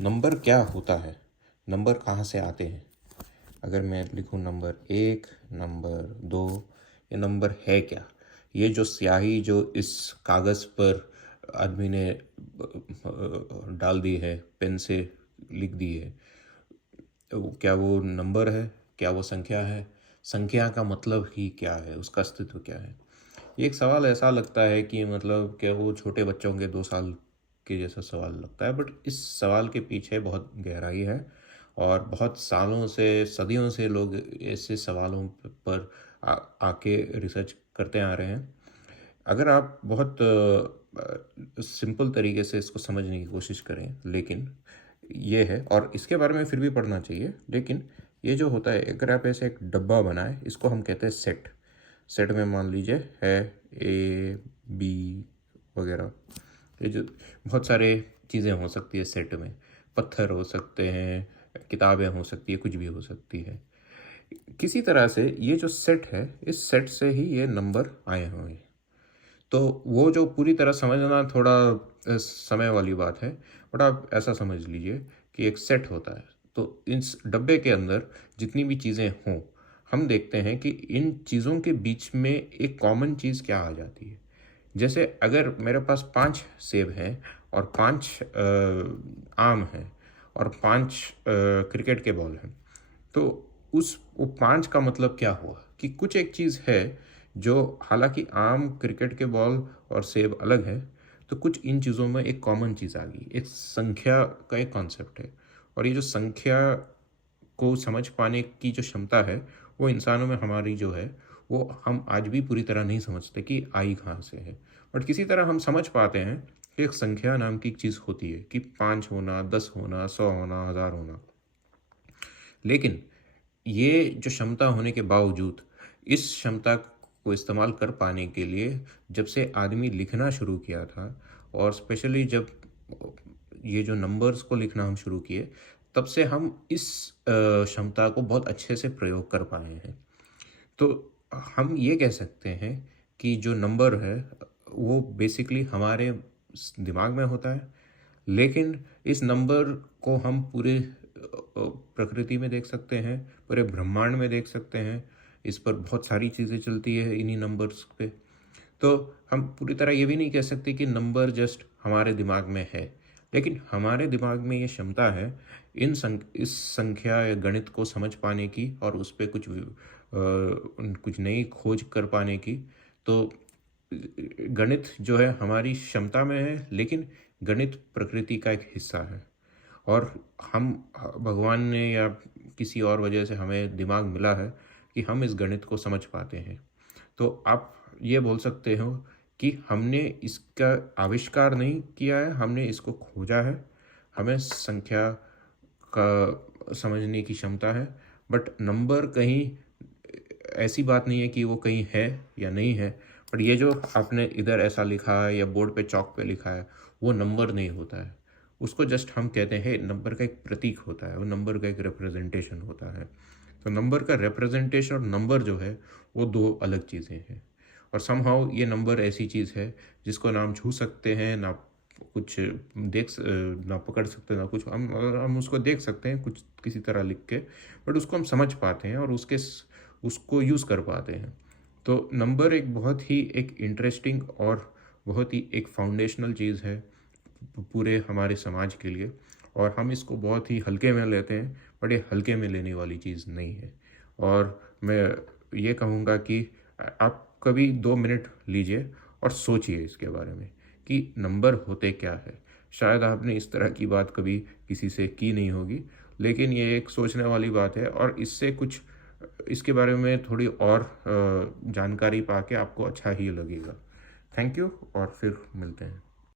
Number क्या होता है? नंबर कहाँ से आते हैं? अगर मैं लिखूँ नंबर 1, नंबर 2, ये नंबर है क्या? ये जो स्याही जो इस कागज़ पर आदमी ने डाल दी है, पेन से लिख दी है, क्या वो नंबर है? क्या वो संख्या है? संख्या का मतलब ही क्या है? उसका अस्तित्व क्या है? ये एक सवाल ऐसा लगता है कि मतलब क्या वो छोटे बच्चों के 2 साल के जैसा सवाल लगता है, बट इस सवाल के पीछे बहुत गहराई है और बहुत सालों से सदियों से लोग ऐसे सवालों पर आके रिसर्च करते आ रहे हैं। अगर आप बहुत सिंपल तरीके से इसको समझने की कोशिश करें, लेकिन ये है और इसके बारे में फिर भी पढ़ना चाहिए, लेकिन ये जो होता है अगर आप ऐसे एक डब्बा बनाए, इसको हम कहते हैं सेट। सेट में मान लीजिए है ए बी वगैरह, ये जो बहुत सारे चीज़ें हो सकती है सेट में, पत्थर हो सकते हैं, किताबें हो सकती है, कुछ भी हो सकती है। किसी तरह से ये जो सेट है, इस सेट से ही ये नंबर आए हुए हैं। तो वो जो पूरी तरह समझना थोड़ा समय वाली बात है, बट आप ऐसा समझ लीजिए कि एक सेट होता है। तो इस डब्बे के अंदर जितनी भी चीज़ें हों, हम देखते हैं कि इन चीज़ों के बीच में एक कॉमन चीज़ क्या आ जाती है। जैसे अगर मेरे पास 5 सेब हैं और 5 आम हैं और 5 क्रिकेट के बॉल हैं, तो उस वो 5 का मतलब क्या हुआ कि कुछ एक चीज़ है जो, हालाँकि आम, क्रिकेट के बॉल और सेब अलग है, तो कुछ इन चीज़ों में एक कॉमन चीज़ आ गई। एक संख्या का एक कॉन्सेप्ट है और ये जो संख्या को समझ पाने की जो क्षमता है, वो इंसानों में हमारी जो है, वो हम आज भी पूरी तरह नहीं समझते कि आई कहाँ से है। बट किसी तरह हम समझ पाते हैं कि एक संख्या नाम की एक चीज़ होती है कि 5 होना, 10 होना, 100 होना, 1000 होना। लेकिन ये जो क्षमता होने के बावजूद, इस क्षमता को इस्तेमाल कर पाने के लिए जब से आदमी लिखना शुरू किया था और स्पेशली जब ये जो नंबर्स को लिखना हम शुरू किए, तब से हम इस क्षमता को बहुत अच्छे से प्रयोग कर पाए हैं। तो हम ये कह सकते हैं कि जो नंबर है, वो बेसिकली हमारे दिमाग में होता है, लेकिन इस नंबर को हम पूरे प्रकृति में देख सकते हैं, पूरे ब्रह्मांड में देख सकते हैं। इस पर बहुत सारी चीज़ें चलती है इन्हीं नंबर्स पे। तो हम पूरी तरह ये भी नहीं कह सकते कि नंबर जस्ट हमारे दिमाग में है, लेकिन हमारे दिमाग में ये क्षमता है इस संख्या या गणित को समझ पाने की और उस पे कुछ नई खोज कर पाने की। तो गणित जो है हमारी क्षमता में है, लेकिन गणित प्रकृति का एक हिस्सा है और हम भगवान ने या किसी और वजह से हमें दिमाग मिला है कि हम इस गणित को समझ पाते हैं। तो आप ये बोल सकते हो कि हमने इसका आविष्कार नहीं किया है, हमने इसको खोजा है। हमें संख्या का समझने की क्षमता है, बट नंबर कहीं ऐसी बात नहीं है कि वो कहीं है या नहीं है। बट ये जो आपने इधर ऐसा लिखा है या बोर्ड पे चौक पे लिखा है, वो नंबर नहीं होता है। उसको जस्ट हम कहते हैं नंबर का एक प्रतीक होता है, वो नंबर का एक रिप्रेजेंटेशन होता है। तो नंबर का रिप्रेजेंटेशन और नंबर जो है, वो दो अलग चीज़ें हैं। और समहाउ ये नंबर ऐसी चीज़ है जिसको ना हम छू सकते हैं, ना कुछ ना पकड़ सकते हैं, ना कुछ हम उसको देख सकते हैं कुछ किसी तरह लिख के, बट उसको हम समझ पाते हैं और उसको यूज़ कर पाते हैं। तो नंबर एक बहुत ही एक इंटरेस्टिंग और बहुत ही एक फाउंडेशनल चीज़ है पूरे हमारे समाज के लिए, और हम इसको बहुत ही हल्के में लेते हैं, बट ये हल्के में लेने वाली चीज़ नहीं है। और मैं ये कहूँगा कि आप कभी 2 मिनट लीजिए और सोचिए इसके बारे में कि नंबर होते क्या है। शायद आपने इस तरह की बात कभी किसी से की नहीं होगी, लेकिन ये एक सोचने वाली बात है और इससे कुछ इसके बारे में थोड़ी और जानकारी पाके आपको अच्छा ही लगेगा। थैंक यू और फिर मिलते हैं।